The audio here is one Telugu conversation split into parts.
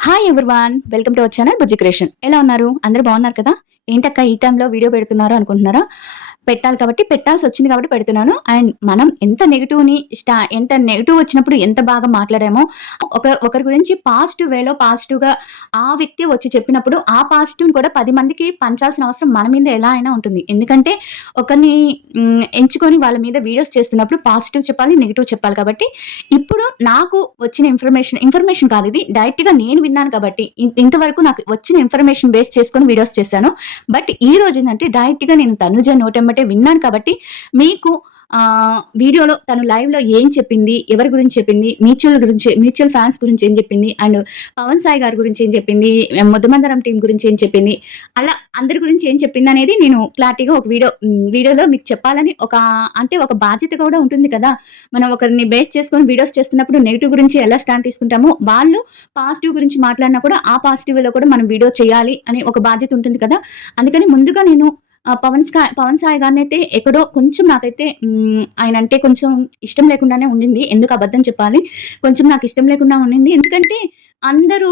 Hi everyone, welcome to our channel Bujji creation. ఎలా ఉన్నారు? అందరూ బాగున్నారు కదా? ఏంటక్క ఈ టైంలో వీడియో పెడుతున్నారు అనుకుంటున్నారా? పెట్టాలి కాబట్టి పెట్టాల్సొచ్చింది కాబట్టి పెడుతున్నాను. అండ్ మనం ఎంత నెగెటివ్ వచ్చినప్పుడు ఎంత బాగా మాట్లాడామో, ఒకరి గురించి పాజిటివ్ వేలో పాజిటివ్‌గా ఆ వ్యక్తి వచ్చి చెప్పినప్పుడు ఆ పాజిటివ్‌ని కూడా 10 మందికి పంచాల్సిన అవసరం మన మీద ఎలా అయినా ఉంటుంది. ఎందుకంటే ఒకరిని ఎంచుకొని వాళ్ళ మీద వీడియోస్ చేస్తున్నప్పుడు పాజిటివ్ చెప్పాలి, నెగెటివ్ చెప్పాలి కాబట్టి ఇప్పుడు నాకు వచ్చిన ఇన్ఫర్మేషన్ కాదు, ఇది డైరెక్ట్‌గా నేను విన్నాను కాబట్టి ఇంతవరకు నాకు వచ్చిన ఇన్ఫర్మేషన్ బేస్ చేసుకొని వీడియోస్ చేశాను. బట్ ఈ రోజు ఏందంటే డైరెక్ట్‌గా నేను తనుజ నోటెమ్మటే విన్నాను కాబట్టి మీకు వీడియోలో తను లైవ్‌లో ఏం చెప్పింది, ఎవరి గురించి చెప్పింది, మ్యూచువల్ ఫ్యాన్స్ గురించి ఏం చెప్పింది, అండ్ పవన్ సాయి గారి గురించి ఏం చెప్పింది, ముద్దమందారం టీమ్ గురించి ఏం చెప్పింది, అలా అందరి గురించి ఏం చెప్పిందనేది నేను క్లారిటీగా ఒక వీడియోలో మీకు చెప్పాలని ఒక బాధ్యత కూడా ఉంటుంది కదా! మనం ఒకరిని బేస్ చేసుకొని వీడియోస్ చేస్తున్నప్పుడు నెగెటివ్ గురించి ఎలా స్టాండ్ తీసుకుంటామో, వాళ్ళు పాజిటివ్ గురించి మాట్లాడినా కూడా ఆ పాజిటివ్‌లో కూడా మనం వీడియో చేయాలి అని ఒక బాధ్యత ఉంటుంది కదా! అందుకని ముందుగా నేను పవన్ సాయి గారినైతే ఎక్కడో కొంచెం నాకైతే ఆయనంటే కొంచెం ఇష్టం లేకుండానే ఉండింది. ఎందుకు అబద్ధం చెప్పాలి. కొంచెం నాకు ఇష్టం లేకుండా ఉండింది. ఎందుకంటే అందరూ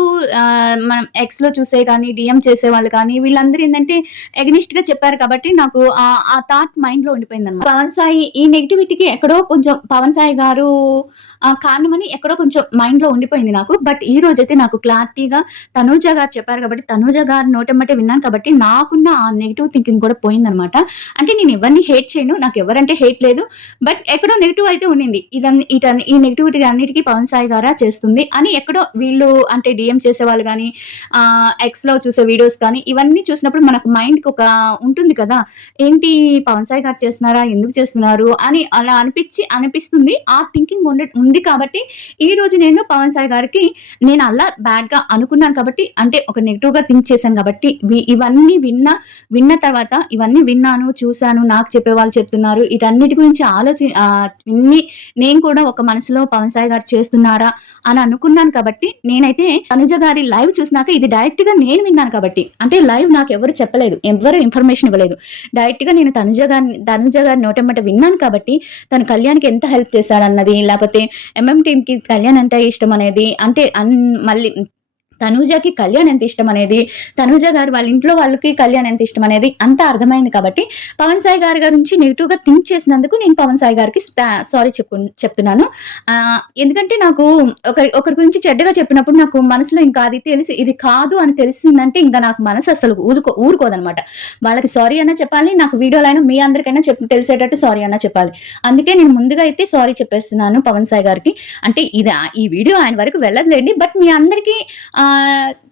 మనం ఎక్స్‌లో చూసే గానీ, డీఎం చేసేవాళ్ళు కానీ వీళ్ళందరూ ఏందంటే ఎగనిస్ట్‌గా చెప్పారు కాబట్టి నాకు ఆ థాట్ మైండ్‌లో ఉండిపోయిందనమాట. పవన్ సాయి ఈ నెగటివిటీకి ఎక్కడో కొంచెం పవన్ సాయి గారు కారణమని ఎక్కడో కొంచెం మైండ్‌లో ఉండిపోయింది నాకు. బట్ ఈ రోజైతే నాకు క్లారిటీగా తనూజ గారు చెప్పారు కాబట్టి, తనూజ గారి నోటెమ్మటే విన్నాను కాబట్టి నాకున్న ఆ నెగెటివ్ థింకింగ్ కూడా పోయిందనమాట. అంటే నేను ఎవరిని హేట్ చేయను. నాకెవరంటే హేట్ లేదు. బట్ ఎక్కడో నెగెటివ్ అయితే ఉండింది. ఈ నెగటివిటీ అన్నిటికి పవన్ సాయి గారా చేస్తుంది అని ఎక్కడో వీళ్ళు అంటే డీఎం చేసేవాళ్ళు గానీ, ఎక్స్‌లో చూసే వీడియోస్ కానీ ఇవన్నీ చూసినప్పుడు మనకు మైండ్‌కి ఒక ఉంటుంది కదా! ఏంటి పవన్ సాయి గారు చేస్తున్నారా? ఎందుకు చేస్తున్నారు? అని అలా అనిపిస్తుంది. ఆ థింకింగ్ ఉంది కాబట్టి ఈరోజు నేను పవన్ సాయి గారికి నేను అలా బ్యాడ్‌గా అనుకున్నాను కాబట్టి, అంటే ఒక నెగెటివ్‌గా థింక్ చేశాను కాబట్టి ఇవన్నీ విన్న తర్వాత ఇవన్నీ విన్నాను, చూసాను, నాకు చెప్పేవాళ్ళు చెప్తున్నారు. వీటన్నిటి గురించి విన్ని నేను కూడా ఒక మనసులో పవన్ సాయి గారు చేస్తున్నారా అని అనుకున్నాను కాబట్టి, నేనైతే తనుజ గారి లైవ్ చూసినాక ఇది డైరెక్ట్‌గా నేను విన్నాను కాబట్టి, అంటే లైవ్ నాకెవరు చెప్పలేదు. ఎవ్వరు ఇన్ఫర్మేషన్ ఇవ్వలేదు. డైరెక్ట్‌గా నేను తనుజ గారి నోటెమ్మట విన్నాను కాబట్టి, తను కళ్యాణ్‌కి ఎంత హెల్ప్ చేశాడన్నది, లేపోతే ఎంఎం టీమ్‌కి కళ్యాణ్ అంటే ఇష్టం అనేది, అంటే మళ్ళీ తనూజకి కళ్యాణ్ ఎంత ఇష్టం అనేది, తనూజ గారు వాళ్ళ ఇంట్లో వాళ్ళకి కళ్యాణ్ ఎంత ఇష్టం అనేది అంతా అర్థమైంది కాబట్టి, పవన్ సాయి గారి గురించి నెగెటివ్‌గా థింక్ చేసినందుకు నేను పవన్ సాయి గారికి సారీ చెప్తున్నాను. ఎందుకంటే నాకు ఒకరి గురించి చెడ్డగా చెప్పినప్పుడు నాకు మనసులో ఇంకా అది తెలిసి ఇది కాదు అని తెలిసిందంటే ఇంకా నాకు మనసు అసలు ఊరుకోదనమాట. వాళ్ళకి సారీ అన్నా చెప్పాలి, నాకు వీడియోలో అయినా మీ అందరికైనా తెలిసేటట్టు సారీ అన్నా చెప్పాలి. అందుకే నేను ముందుగా అయితే సారీ చెప్పేస్తున్నాను పవన్ సాయి గారికి. అంటే ఈ వీడియో ఆయన వరకు వెళ్ళదులేండి. బట్ మీ అందరికీ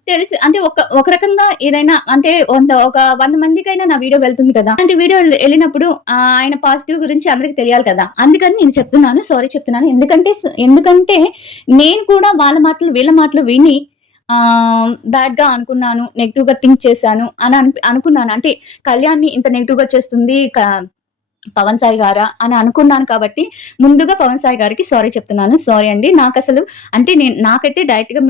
తెలిసి అంటే ఒక రకంగా ఏదైనా అంటే ఒక 100 మందికైనా నా వీడియో వెళ్తుంది కదా! అంటే వీడియో ఎళ్ళినప్పుడు ఆయన పాజిటివ్ గురించి అందరికి తెలియాలి కదా! అందుకని నేను చెప్తున్నాను. సారీ చెప్తున్నాను. ఎందుకంటే నేను కూడా వాళ్ళ మాటలు, వీళ్ళ మాటలు విని బ్యాడ్‌గా అనుకున్నాను. నెగెటివ్‌గా థింక్ చేశాను అని అనుకున్నాను. అంటే కళ్యాణ్‌ని ఇంత నెగెటివ్‌గా చేస్తుంది పవన్ సాయి గారా అని అనుకున్నాను కాబట్టి, ముందుగా పవన్ సాయి గారికి సారీ చెప్తున్నాను. సారీ అండి. అంటే నాకైతే డైరెక్ట్‌గా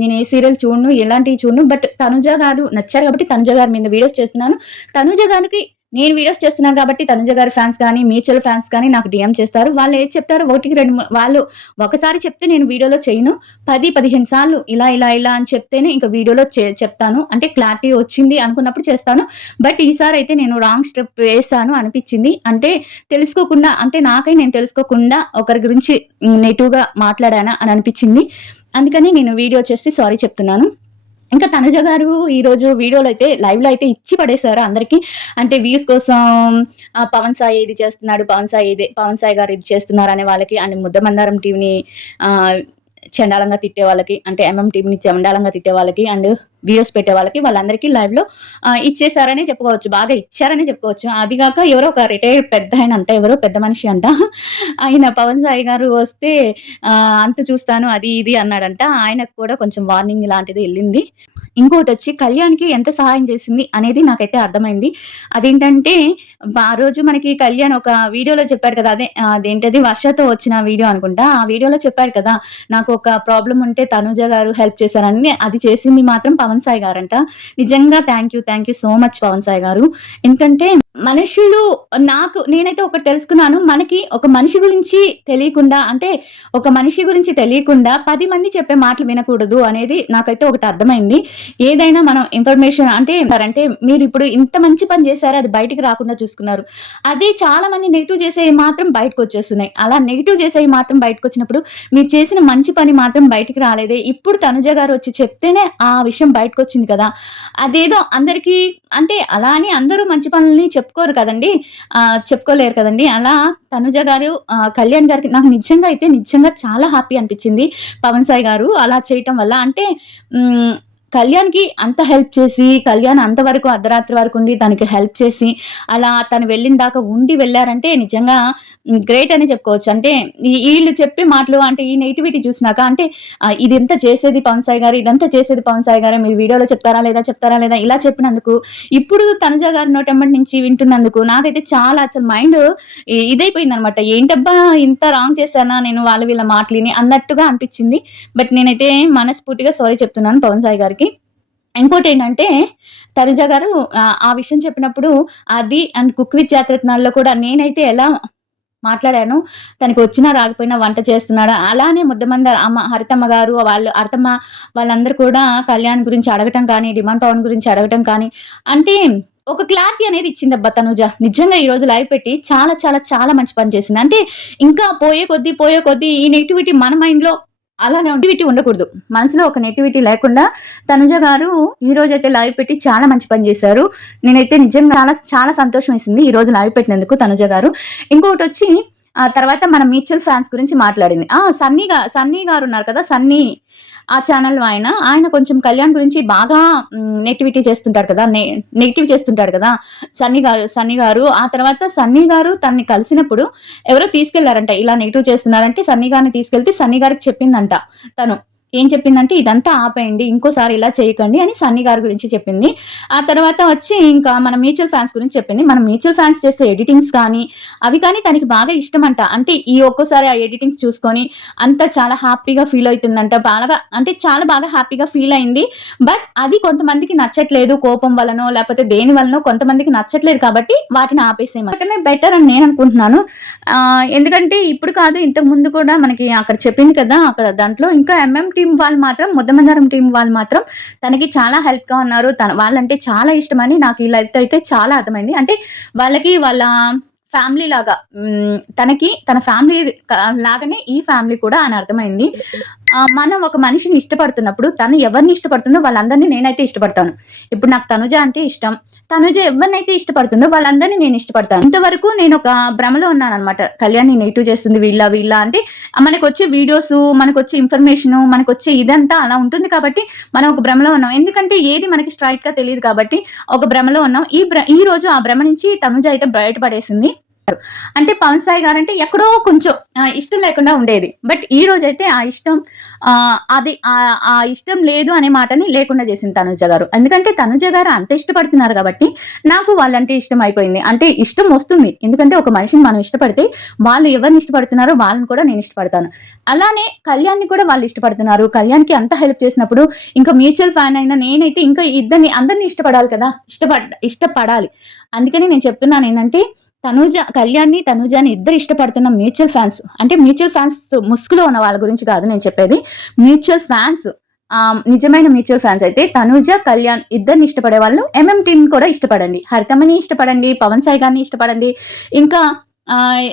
నేను ఏ సీరియల్ చూడను, ఎలాంటివి చూడను. బట్ తనుజ గారు నచ్చారు కాబట్టి తనుజ గారి మీద వీడియోస్ చేస్తున్నాను. తనుజ గారికి నేను వీడియోస్ చేస్తున్నాను కాబట్టి తనుజ గారి ఫ్యాన్స్ గానీ, మ్యూచువల్ ఫ్యాన్స్ గానీ నాకు డీఎం చేస్తారు. వాళ్ళు ఏది చెప్తారో ఒకటికి 2 వాళ్ళు ఒకసారి చెప్తే నేను వీడియోలో చేయను. 10, 15 సార్లు ఇలా అని చెప్తేనే ఇంక వీడియోలో చెప్తాను. అంటే క్లారిటీ వచ్చింది అనుకున్నప్పుడు చేస్తాను. బట్ ఈసారైతే నేను రాంగ్ స్టెప్ వేశాను అనిపిచ్చింది. అంటే తెలుసుకోకుండా, అంటే నేను తెలుసుకోకుండా ఒకరి గురించి నెగెటివ్‌గా మాట్లాడానా అని అనిపిచ్చింది. అందుకని నేను వీడియో చేసి సారీ చెప్తున్నాను. ఇంకా తనుజ గారు ఈరోజు లైవ్‌లో అయితే ఇచ్చి పడేశారు అందరికి. అంటే వ్యూస్ కోసం పవన్ సాయి ఇది చేస్తున్నాడు, పవన్ సాయి గారు ఇది చేస్తున్నారు అనే వాళ్ళకి, అండ్ ముద్దమందారం టీమ్‌ని చండాలంగా తిట్టే వాళ్ళకి, అంటే ఎంఎం టీమ్‌ని చండాలంగా తిట్టే వాళ్ళకి, అండ్ వీడియోస్ పెట్టే వాళ్ళందరికీ లైవ్‌లో ఇచ్చేసారనే చెప్పుకోవచ్చు. బాగా ఇచ్చారనే చెప్పుకోవచ్చు. అది గాక ఎవరో ఒక రిటైర్డ్ పెద్దాయన అంట, ఎవరో పెద్ద మనిషి అంట. ఆయన పవన్ సాయి గారు వస్తే అంతు చూస్తాను అది ఇది అన్నాడంట. ఆయనకు కూడా కొంచెం వార్నింగ్ లాంటిది ఎళ్ళింది. ఇంకోటొచ్చి కళ్యాణ్‌కి ఎంత సహాయం చేసింది అనేది నాకైతే అర్థమైంది. అదేంటంటే ఆ రోజు మనకి కళ్యాణ్ ఒక వీడియోలో చెప్పాడు కదా! అదేంటది వర్షతో వచ్చిన వీడియో అనుకుంటా. ఆ వీడియోలో చెప్పాడు కదా! నాకు ఒక ప్రాబ్లమ్ ఉంటే తనుజ గారు హెల్ప్ చేశారని. అది చేసింది మాత్రం పవన్ సాయి గారంట. నిజంగా thank you so much Pavan Sai గారు. ఎందుకంటే మనుషులు నేనైతే ఒకటి తెలుసుకున్నాను. మనకి ఒక మనిషి గురించి తెలియకుండా అంటే, ఒక మనిషి గురించి తెలియకుండా 10 మంది చెప్పే మాటలు వినకూడదు అనేది నాకైతే ఒకటి అర్థమైంది. ఏదైనా మనం ఇన్ఫర్మేషన్ అంటే మీరిప్పుడు ఇంత మంచి పని చేశారు. అది బయటికి రాకుండా చూసుకున్నారు. అదే చాలా మంది నెగెటివ్ చేసేవి మాత్రం బయటకొచ్చేస్తున్నాయి. అలా నెగెటివ్ చేసేవి మాత్రం బయటకొచ్చినప్పుడు, మీరు చేసిన మంచి పని మాత్రం బయటికి రాలేదే. ఇప్పుడు తనుజ గారు వచ్చి చెప్తేనే ఆ విషయం బయటకొచ్చింది కదా! అదేదో అందరికీ అంటే అలా అని అందరూ మంచి పనుల్ని చెప్పుకోరు కదండీ! చెప్పుకోలేరు కదండీ! అలా తనుజ గారు కళ్యాణ్ గారికి నాకు నిజంగా చాలా హ్యాపీ అనిపిచ్చింది. పవన్ సాయి గారు అలా చేయటం వల్ల. అంటే హ్మ్. కళ్యాణ్‌కి అంత హెల్ప్ చేసి, కళ్యాణ్ అంతవరకు అర్ధరాత్రి వరకుండి తనకి హెల్ప్ చేసి, అలా తను వెళ్ళిన దాకా ఉండి వెళ్లారంటే నిజంగా గ్రేట్ అనే చెప్పుకోవచ్చు. అంటే ఈళ్ళు చెప్పే మాటలు అంటే ఈ నెగటివిటీ చూసినాక అంటే ఇదంతా చేసేది పవన్ సాయి గారు, ఇదంతా చేసేది పవన్ సాయి గారే. మీరు వీడియోలో చెప్తారా లేదా ఇలా చెప్పినందుకు, ఇప్పుడు తనుజ గారి నోటెంబటి నుంచి వింటున్నందుకు నాకైతే చాలా అసలు మైండ్ ఇదైపోయిందనమాట. ఏంటబ్బా! ఇంత రాంగ్ చేశానా నేను వీళ్ళ మాటలిని అన్నట్టుగా అనిపిచ్చింది. బట్ నేనైతే మనస్ఫూర్తిగా సారీ చెప్తున్నాను పవన్ సాయి గారికి. ఇంకోటేంటంటే తనుజ గారు ఆ విషయం చెప్పినప్పుడు అది అండ్ కుక్ విత్ జాతిరత్నాల్లో కూడా నేనైతే ఎలా మాట్లాడాను. తనకి వచ్చినా రాకపోయినా వంట చేస్తున్నాడా, అలానే ముద్దమంద హరితమ్మ గారు హరితమ్మ వాళ్ళందరూ కూడా కళ్యాణ్ గురించి అడగటం కానీ, డిమాండ్ పవన్ గురించి అడగటం కానీ, అంటే ఒక క్లారిటీ అనేది ఇచ్చిందబ్బా తనుజ. నిజంగా ఈరోజు లైవ్ పెట్టి చాలా మంచి పని చేసింది. అంటే ఇంకా పోయే కొద్దీ ఈ నెగటివిటీ మన మైండ్‌లో అలానే నెగటివిటీ ఉండకూడదు. మనసులో ఒక నెగటివిటీ లేకుండా తనుజ గారు ఈరోజైతే లైవ్ పెట్టి చాలా మంచి పని చేశారు. నేనైతే నిజంగా చాలా సంతోషం వేసింది ఈరోజు లైవ్ పెట్టినందుకు తనుజ గారు. ఇంకొకటొచ్చి తర్వాత మన మ్యూచువల్ ఫ్యాన్స్ గురించి మాట్లాడింది. సన్నీ గారున్నారు కదా! సన్నీ ఆ ఛానెల్ ఆయన కొంచెం కళ్యాణ్ గురించి బాగా నెగటివిటీ చేస్తుంటారు కదా! నెగెటివ్ చేస్తుంటాడు కదా! సన్నీ గారు. ఆ తర్వాత సన్నీ గారు తనని కలిసినప్పుడు ఎవరో తీసుకెళ్లారంట. ఇలా నెగెటివ్ చేస్తున్నారంటే సన్నీ గారిని తీసుకెళ్తే సన్నీ గారికి చెప్పిందంట తను. ఏం చెప్పిందంటే, "ఇదంతా ఆపేయండి. ఇంకోసారి ఇలా చేయకండి" అని సన్నీ గారి గురించి చెప్పింది. ఆ తర్వాత వచ్చి ఇంకా మన మ్యూచువల్ ఫ్యాన్స్ గురించి చెప్పింది. మన మ్యూచువల్ ఫ్యాన్స్ చేసే ఎడిటింగ్స్ కానీ, అవి కానీ తనకి బాగా ఇష్టమంట. అంటే ఈ ఒక్కోసారి ఆ ఎడిటింగ్స్ చూసుకొని అంతా చాలా హ్యాపీగా ఫీల్ అవుతుందంట. చాలా బాగా హ్యాపీగా ఫీల్ అయింది. బట్ అది కొంతమందికి నచ్చట్లేదు. కోపం వలనో లేకపోతే దేని వలనో కొంతమందికి నచ్చట్లేదు కాబట్టి వాటిని ఆపేసేయమని బెటర్ అని నేను అనుకుంటున్నాను. ఎందుకంటే ఇప్పుడు కాదు ఇంతకు ముందు కూడా మనకి అక్కడ చెప్పింది కదా! అక్కడ దాంట్లో ఇంకా టీమ్ వాళ్ళు మాత్రం ముద్దమందారం టీమ్ వాళ్ళు మాత్రం తనకి చాలా హెల్ప్‌గా ఉన్నారు. వాళ్ళంటే చాలా ఇష్టమని నాకు ఈ లైవ్‌తో అయితే చాలా అర్థమైంది. అంటే వాళ్ళకి వాళ్ళ ఫ్యామిలీ లాగా తనకి తన ఫ్యామిలీ లాగానే ఈ ఫ్యామిలీ కూడా అని అర్థమైంది. మనం ఒక మనిషిని ఇష్టపడుతున్నప్పుడు తను ఎవరిని ఇష్టపడుతుందో వాళ్ళందరినీ నేనైతే ఇష్టపడతాను. ఇప్పుడు నాకు తనుజ అంటే ఇష్టం. తనుజ ఎవరినైతే ఇష్టపడుతుందో వాళ్ళందరినీ నేను ఇష్టపడతాను. ఇంతవరకు నేను ఒక భ్రమలో ఉన్నాననమాట. కళ్యాణ్‌ని నెగెటివ్ చేస్తుంది వీళ్ళ అంటే మనకొచ్చే వీడియోసు, మనకొచ్చే ఇన్ఫర్మేషను, మనకొచ్చే ఇదంతా అలా ఉంటుంది కాబట్టి మనం ఒక భ్రమలో ఉన్నాం. ఎందుకంటే ఏది మనకి స్ట్రెయిట్‌గా తెలీదు కాబట్టి ఒక భ్రమలో ఉన్నాం. ఈ రోజు ఆ భ్రమ నుంచి తనుజ అయితే బయటపడేసింది. అంటే పవన్ సాయి గారంటే ఎక్కడో కొంచెం ఇష్టం లేకుండా ఉండేది. బట్ ఈ రోజైతే ఆ ఇష్టం అది ఆ ఇష్టం లేదు అనే మాటని లేకుండా చేసింది తనుజ గారు. ఎందుకంటే తనుజ గారు అంత ఇష్టపడుతున్నారు కాబట్టి నాకు వాళ్ళంటే ఇష్టం అయిపోయింది. అంటే ఇష్టం వస్తుంది. ఎందుకంటే ఒక మనిషిని మనం ఇష్టపడితే వాళ్ళు ఎవరిని ఇష్టపడుతున్నారో వాళ్ళని కూడా నేను ఇష్టపడతాను. అలానే కళ్యాణ్‌ని కూడా వాళ్ళు ఇష్టపడుతున్నారు. కళ్యాణ్‌కి అంత హెల్ప్ చేసినప్పుడు ఇంకా మ్యూచువల్ ఫ్యాన్ అయిన నేనైతే ఇంకా అందరిని ఇష్టపడాలి కదా! ఇష్టపడాలి. అందుకని నేను చెప్తున్నాను ఏంటంటే కళ్యాణ్‌ని, తనూజని ఇద్దరు ఇష్టపడుతున్న మ్యూచువల్ ఫ్యాన్స్ అంటే మ్యూచువల్ ఫ్యాన్స్ ముసుగులో ఉన్న వాళ్ళ గురించి కాదు నేను చెప్పేది. మ్యూచువల్ ఫ్యాన్స్ నిజమైన మ్యూచువల్ ఫ్యాన్స్ అయితే తనూజ, కళ్యాణ్ ఇద్దరిని ఇష్టపడే వాళ్ళు టీమ్‌ని కూడా ఇష్టపడండి. హరితమ్మని ఇష్టపడండి, పవన్ సాయి గారిని ఇష్టపడండి. ఇంకా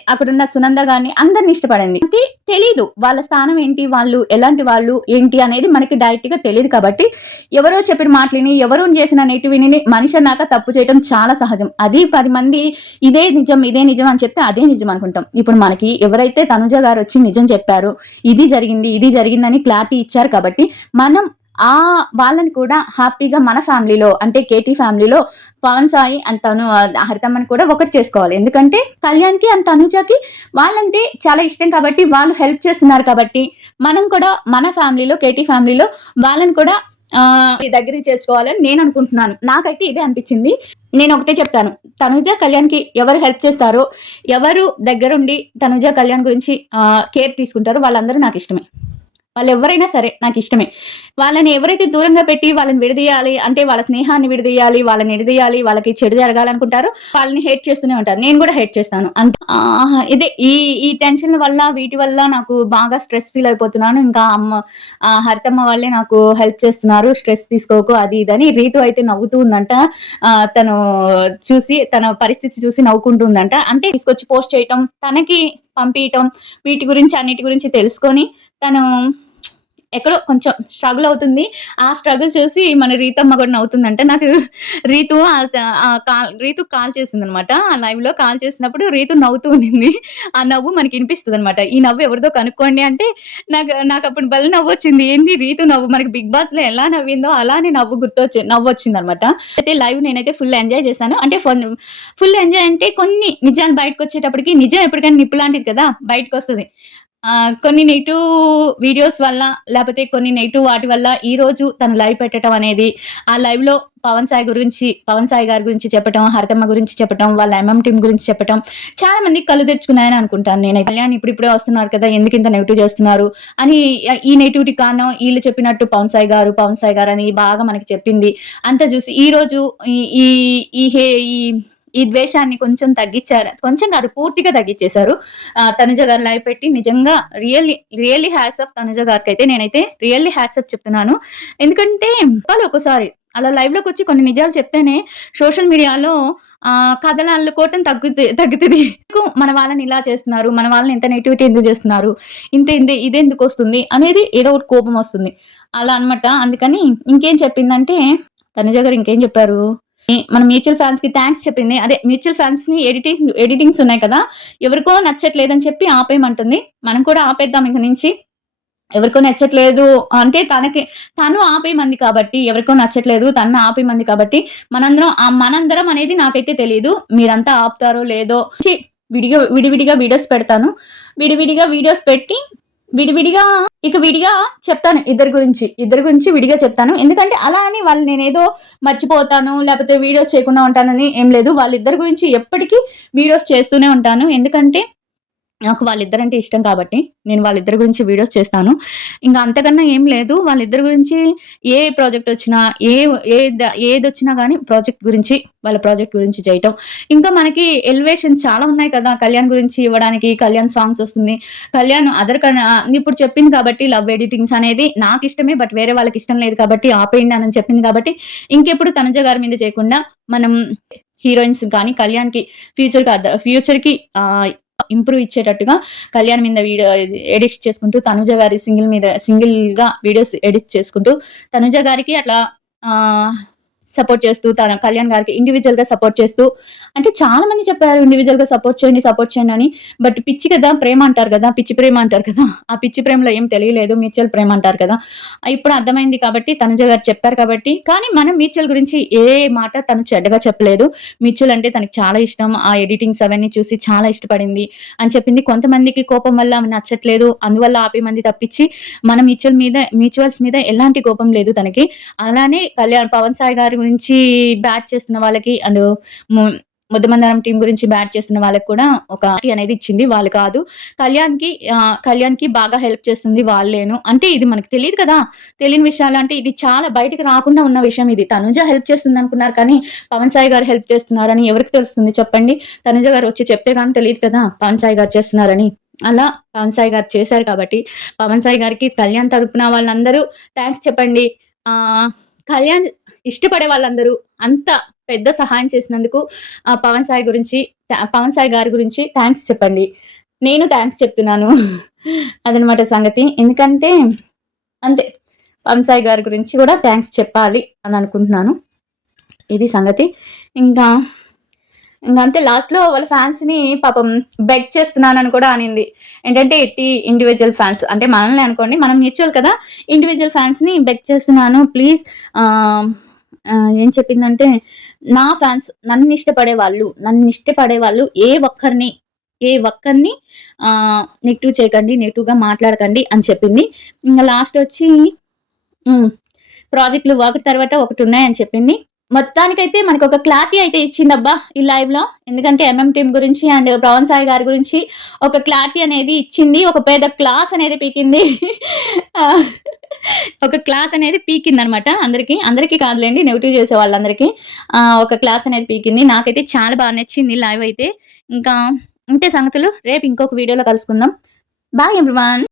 అక్కడున్న సునంద గారిని అందరిని ఇష్టపడండి. మనకి తెలీదు వాళ్ళ స్థానం ఏంటి, వాళ్ళు ఎలాంటి వాళ్ళు ఏంటి అనేది మనకి డైరెక్ట్‌గా తెలీదు కాబట్టి ఎవరో చెప్పిన మాటలిని, ఎవరో చేసిన నెగటివిటీని మనిషి అన్నాక తప్పు చేయడం చాలా సహజం. అది 10 మంది ఇదే నిజం అని చెప్తే అదే నిజం అనుకుంటాం. ఇప్పుడు మనకి ఎవరైతే తనుజ గారు వచ్చి నిజం చెప్పారు, ఇది జరిగిందని క్లారిటీ ఇచ్చారు కాబట్టి మనం వాళ్ళని కూడా హ్యాపీగా మన ఫ్యామిలీలో అంటే కేటీ ఫ్యామిలీలో పవన్ సాయి అండ్ హరితమ్మని కూడా ఒకటి చేసుకోవాలి. ఎందుకంటే కళ్యాణ్‌కి అండ్ తనుజకి వాళ్ళంటే చాలా ఇష్టం కాబట్టి వాళ్ళు హెల్ప్ చేస్తున్నారు కాబట్టి మనం కూడా మన ఫ్యామిలీలో కేటీ ఫ్యామిలీలో వాళ్ళని కూడా దగ్గరికి చేర్చుకోవాలని నేను అనుకుంటున్నాను. నాకైతే ఇదే అనిపించింది. నేను ఒకటే చెప్తాను. తనుజ కళ్యాణ్‌కి ఎవరు హెల్ప్ చేస్తారో, ఎవరు దగ్గరుండి తనుజ కళ్యాణ్ గురించి కేర్ తీసుకుంటారో వాళ్ళందరూ నాకు ఇష్టమే. వాళ్ళెవ్వరైనా సరే నాకిష్టమే. వాళ్ళని ఎవరైతే దూరంగా పెట్టి వాళ్ళని విడదీయాలి, అంటే వాళ్ళ స్నేహాన్ని విడదీయాలి, వాళ్ళని విడదీయాలి, వాళ్ళకి చెడు జరగాలనుకుంటారో వాళ్ళని హేట్ చేస్తూనే ఉంటారు. నేను గూడా హేట్ చేస్తాను. ఇదే ఈ ఈ టెన్షన్‌ల వల్ల, వీటి వల్ల నాకు బాగా స్ట్రెస్ ఫీల్ అయిపోతున్నాను. ఇంకా హరితమ్మ వాళ్ళే నాకు హెల్ప్ చేస్తున్నారు. స్ట్రెస్ తీసుకోకు అది ఇది అని. రీతు అయితే నవ్వుతూ ఉందంట. తను తన పరిస్థితి చూసి నవ్వుకుంటుందంట. అంటే తీసుకొచ్చి పోస్ట్ చేయటం, తనకి పంపియటం, వీటి గురించి అన్నిటి గురించి తెలుసుకొని తను ఎక్కడో కొంచెం స్ట్రగుల్ అవుతుంది. ఆ స్ట్రగుల్ చూసి మన రీతమ్మ కూడా నవ్వుతుందంట. నాకు రీతు రీతు కాల్ చేసిందనమాట. ఆ లైవ్‌లో కాల్ చేసినప్పుడు రీతు నవ్వుతూ ఉండింది. ఆ నవ్వు మనకి ఇనిపిస్తదనమాట. ఈ నవ్వు ఎవరిదో కనుక్కోండి అంటే నాకప్పుడు భలే నవ్వొచ్చింది. ఏంది రీతు నవ్వు మనకి 'బిగ్ బాస్‌లో' ఎలా నవ్విందో అలానే నవ్వొచ్చిందనమాట. అయితే లైవ్ నేనైతే ఫుల్ ఎంజాయ్ చేశాను. అంటే ఫుల్ ఎంజాయ్ అంటే కొన్ని నిజాలు బయటకొచ్చేటప్పటికి నిజం ఎప్పటికైనా నిప్పు లాంటిది కదా! బయటకొస్తది. కొన్ని నెగెటివ్ వీడియోస్ వల్ల, లేపోతే కొన్ని నెగెటివ్ వాటి వల్ల ఈరోజు తను లైవ్ పెట్టడం అనేది, ఆ లైవ్‌లో పవన్ సాయి గారి గురించి చెప్పటం, హరితమ్మ గురించి చెప్పటం, వాళ్ళ టీమ్ గురించి చెప్పటం, చాలా మందికి కళ్ళు తెరుచుకున్నాయని అనుకుంటాను నేనైతే. కళ్యాణ్ ఇప్పుడిప్పుడే వస్తున్నారు కదా! ఎందుకింత నెగెటివ్ చేస్తున్నారు అని ఈ నెగటివిటీకి కారణం ఈళ్ళు చెప్పినట్టు పవన్ సాయి గారు అని బాగా మనకి చెప్పింది. అంతా చూసి ఈరోజు ఈ ఈ ఈ హే ఈ ఈ ద్వేషాన్ని కొంచెం తగ్గిచ్చారు. కొంచెం కాదు పూర్తిగా తగ్గిచ్చేశారు. తనుజ గారు లైవ్ పెట్టి నిజంగా రియల్లీ హ్యాట్స్ ఆఫ్ తనుజ గారికైతే నేనైతే రియల్లీ హ్యాట్స్ ఆఫ్ చెప్తున్నాను. ఎందుకంటే వాళ్ళు ఒక్కోసారి అలా లైవ్‌లోకొచ్చి కొన్ని నిజాలు చెప్తేనే సోషల్ మీడియాలో కథలు అల్లుకోవటం తగ్గుతది. మన వాళ్ళని ఇలా చేస్తున్నారు, మన వాళ్ళని ఇంత నెగటివిటీ ఎందుకు చేస్తున్నారు, ఇదెందుకొస్తుంది అనేది ఏదో ఒకటి కోపం వస్తుంది. అలా అన్నమాట. అందుకని ఇంకేం చెప్పిందంటే తనుజ గారు ఇంకేం చెప్పారు, మన మ్యూచువల్ ఫ్యాన్స్‌కి థాంక్స్ చెప్పింది. అదే మ్యూచువల్ ఫ్యాన్స్‌ని ఎడిటింగ్స్ ఉన్నాయి కదా! ఎవరికో నచ్చట్లేదని చెప్పి ఆపేయమంటుంది. మనం కూడా ఆపేద్దాం ఇక నుంచి. ఎవరికో నచ్చట్లేదు అంటే తను ఆపేయమంది కాబట్టి, ఎవరికో నచ్చట్లేదు తనని ఆపేయమంది కాబట్టి, మనందరం అనేది నాకైతే తెలీదు. మీరంతా ఆపుతారో లేదో విడివిడిగా వీడియోస్ పెడతాను. విడివిడిగా వీడియోస్ పెట్టి విడిగా చెప్తాను ఇద్దరి గురించి విడిగా చెప్తాను. ఎందుకంటే అలా అని వాళ్ళు నేనేదో మర్చిపోతాను, లేపోతే వీడియోస్ చేయకుండా ఉంటానని ఏం లేదు. వాళ్ళిద్దరి గురించి ఎప్పటికీ వీడియోస్ చేస్తూనే ఉంటాను. ఎందుకంటే నాకు వాళ్ళిద్దరంటే ఇష్టం కాబట్టి, నేను వాళ్ళిద్దరి గురించి వీడియోస్ చేస్తాను. ఇంక అంతకన్నా ఏం లేదు. వాళ్ళిద్దరి గురించి ఏ ప్రాజెక్టొచ్చినా, ఏదొచ్చినా గానీ వాళ్ళ ప్రాజెక్ట్ గురించి చేయటం. ఇంకా మనకి ఎలివేషన్స్ చాలా ఉన్నాయి కదా! కళ్యాణ్ గురించి ఇవ్వడానికి. కళ్యాణ్ సాంగ్స్ ఒస్తుంది. కళ్యాణ్ ఇప్పుడు చెప్పింది కాబట్టి లవ్ ఎడిటింగ్స్ అనేది నాకిష్టమే. బట్ వేరే వాళ్ళకిష్టం లేదు కాబట్టి ఆపేయండి అని చెప్పింది కాబట్టి, ఇంకెప్పుడు తనుజ గారి మీద చేయకుండా మనం హీరోయిన్స్ కానీ కళ్యాణ్‌కి ఫ్యూచర్‌కి ఇంప్రూవ్ ఇచ్చేటట్టుగా కళ్యాణ్ మీద ఎడిట్స్ చేసుకుంటూ తనుజ గారి సింగిల్‌గా వీడియోస్ ఎడిట్ చేసుకుంటూ తనుజ గారికి అట్లా సపోర్ట్ చేస్తూ కళ్యాణ్ గారికి ఇండివిడ్యువల్‌గా సపోర్ట్ చేస్తూ అంటే చాలా మంది చెప్పారు ఇండివిడ్యువల్‌గా సపోర్ట్ చేయండి అని. బట్ పిచ్చి కదా! ప్రేమ అంటారు కదా! పిచ్చి ప్రేమ అంటారు కదా! ఆ పిచ్చి ప్రేమలో ఏం తెలియలేదు. మ్యూచువల్ ప్రేమ అంటారు కదా! ఇప్పుడు అర్థమైంది కాబట్టి తనుజ గారు చెప్పారు కాబట్టి కానీ మనం మ్యూచువల్ గురించి ఏ మాట తను చెడ్డగా చెప్పలేదు. మ్యూచువల్ అంటే తనకి చాలా ఇష్టం. ఆ ఎడిటింగ్స్ అవన్నీ చూసి చాలా ఇష్టపడింది అని చెప్పింది. కొంతమందికి కోపం వల్ల నచ్చట్లేదు. అందువల్ల ఆపేయమంది తప్పించి మన మ్యూచువల్స్ మీద ఎలాంటి కోపం లేదు తనకి. అలానే పవన్ సాయి గారి గురించి బ్యాట్ చేస్తున్న వాళ్ళకి అండ్ ముద్దమందారం టీం గురించి బ్యాట్ చేస్తున్న వాళ్ళకి కూడా ఒక అనేది ఇచ్చింది. వాళ్ళు కాదు. కళ్యాణ్‌కి బాగా హెల్ప్ చేస్తుంది వాళ్ళేను. అంటే ఇది మనకు తెలీదు కదా! తెలియని విషయాలు అంటే ఇది చాలా బయటికి రాకుండా ఉన్న విషయం ఇది. తనుజ హెల్ప్ చేస్తుంది అనుకున్నారు కానీ పవన్ సాయి గారు హెల్ప్ చేస్తున్నారని ఎవరికి తెలుస్తుంది చెప్పండి? తనుజ గారు వచ్చి చెప్తే గాని తెలీదు కదా! పవన్ సాయి గారు చేస్తున్నారని. అలా పవన్ సాయి గారు చేశారు కాబట్టి పవన్ సాయి గారికి కళ్యాణ్ తరపున వాళ్ళందరూ థాంక్స్ చెప్పండి. కళ్యాణ్ ఇష్టపడే వాళ్ళందరూ అంత పెద్ద సహాయం చేసినందుకు పవన్ సాయి గారి గురించి థాంక్స్ చెప్పండి. నేను థాంక్స్ చెప్తున్నాను. అదనమాట సంగతి. ఎందుకంటే అంతే. పవన్ సాయి గారి గురించి కూడా థాంక్స్ చెప్పాలి అని అనుకుంటున్నాను. ఇది సంగతి. ఇంకంతే లాస్ట్‌లో వాళ్ళ ఫ్యాన్స్‌ని పాపం బెగ్ చేస్తున్నానని కూడా అనింది. ఏంటంటే ఇండివిడ్యువల్ ఫ్యాన్స్ అంటే మనల్ని అనుకోండి. మనం మ్యూచువల్ కదా! ఇండివిడ్యువల్ ఫ్యాన్స్‌ని బెగ్ చేస్తున్నాను. ప్లీజ్ ఏం చెప్పిందంటే నా ఫ్యాన్స్ నన్నిష్టపడే వాళ్ళు ఏ ఒక్కరిని నెగెటివ్ చేయకండి. నెగెటివ్‌గా మాట్లాడకండి అని చెప్పింది. ఇంగ లాస్ట్ వచ్చి ప్రాజెక్ట్‌లు ఒకటి తర్వాత ఒకటి ఉన్నాయని చెప్పింది. మొత్తానికైతే మనకొక క్లారిటీ అయితే ఇచ్చిందబ్బా ఈ లైవ్‌లో. ఎందుకంటే టీమ్ గురించి అండ్ పవన్ సాయి గారి గురించి ఒక క్లారిటీ అనేది ఇచ్చింది. ఒక పెద్ద క్లాస్ అనేది పీకింది. ఆ! ఒక క్లాస్ అనేది పీకిందనమాట అందరికి. అందరికి కాదులెండి నెగెటివ్ చేసే వాళ్ళందరికీ. ఒక క్లాస్ అనేది పీకింది. నాకైతే చాలా బాగా నచ్చింది లైవ్ అయితే. ఇంకా ఇంతే సంగతులు. రేపు ఇంకొక వీడియోలో కలుసుకుందాం. Bye everyone.